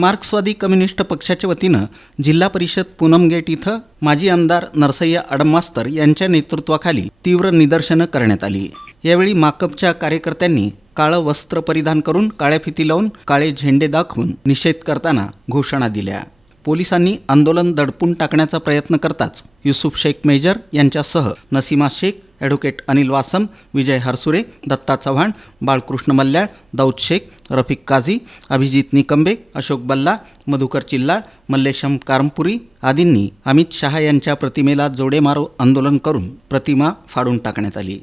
मार्क्सवादी कम्युनिस्ट पक्षाच्या वतीनं जिल्हा परिषद पूनम गेट इथं माजी आमदार नरसय्या अडमास्तर यांच्या नेतृत्वाखाली तीव्र निदर्शनं करण्यात आली. यावेळी माकपच्या कार्यकर्त्यांनी काळं वस्त्र परिधान करून काळ्या फिती लावून काळे झेंडे दाखवून निषेध करताना घोषणा दिल्या. पोलिसांनी आंदोलन दडपून टाकण्याचा प्रयत्न करताच युसुफ शेख मेजर यांच्यासह नसीमा शेख ॲडव्होकेट अनिल वासम विजय हरसुरे दत्ता चव्हाण बाळकृष्ण मल्ल्याळ दाऊद शेख रफिक काझी अभिजित निकंबे अशोक बल्ला मधुकर चिल्लाळ मल्लेशम कारमपुरी आदींनी अमित शहा यांच्या प्रतिमेला जोडे मारो आंदोलन करून प्रतिमा फाडून टाकण्यात आली.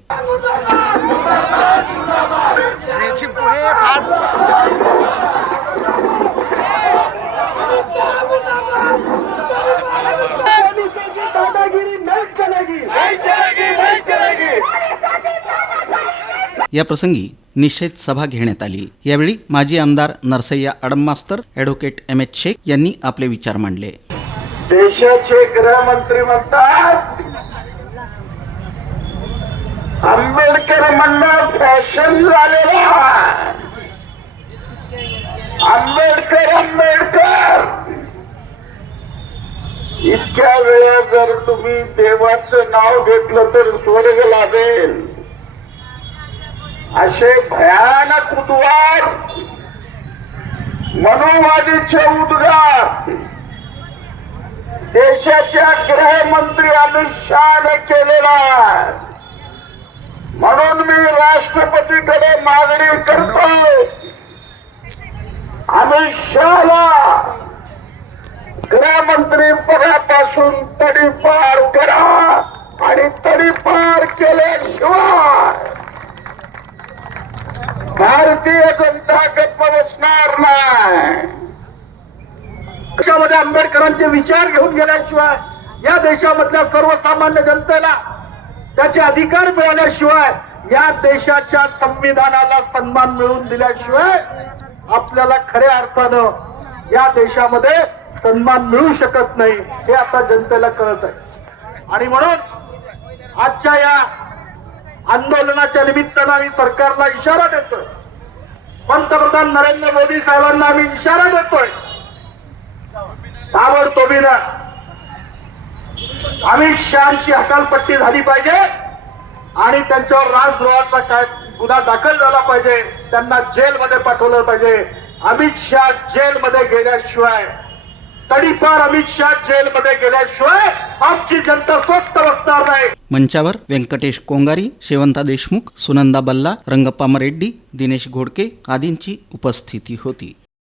या प्रसंगी निषेध सभा घेण्यात आली. यावेळी माजी आमदार Narsayya Adam master advocate M H Shaikh यांनी आपले विचार मांडले. देशाचे गृहमंत्री म्हणतात आंबेडकर म्हणणं फॅशन झालेला आंबेडकर आंबेडकर. इतक्या वेळा जर तुम्ही देवाचं नाव घेतलं तर स्वर्ग असे भयानक उद्वार मनोवादीचे उद्गार देशाच्या गृहमंत्री अमित शहाने केलेला म्हणून मी राष्ट्रपतीकडे मागणी करतो. अमित शहाला गृहमंत्री पदापासून तडीपार करा आणि तडीपार केल्याशिवाय भारतीय जनता गप्प बसणार नाही. देशामध्ये आंबेडकरांचे विचार घेऊन गेल्याशिवाय या देशामधल्या सर्वसामान्य जनतेला त्याचे अधिकार मिळाल्याशिवाय या देशाच्या संविधानाला सन्मान मिळवून दिल्याशिवाय आपल्याला खऱ्या अर्थानं या देशामध्ये सन्मान मिळू शकत नाही हे आता जनतेला कळत आहे. आणि म्हणून आजच्या या आंदोलनाच्या निमित्तानं आम्ही सरकारला इशारा देतोय. पंतप्रधान नरेंद्र मोदी साहेबांना आम्ही इशारा देतोय. ताबडतोबीनं अमित शहाची हकालपट्टी झाली पाहिजे आणि त्यांच्यावर राजद्रोहाचा काय गुन्हा दाखल झाला पाहिजे त्यांना जेलमध्ये पाठवलं पाहिजे. अमित शहा जेलमध्ये गेल्याशिवाय तडीपार अमित शहा जेलमध्ये गेल्याशिवाय आमची जनता स्वस्त बसणार नाही. मंचावर व्यंकटेश कोंगारी शेवंता देशमुख सुनंदा बल्ला रंगप्पा मरेड्डी दिनेश घोडके आदींची उपस्थिती होती.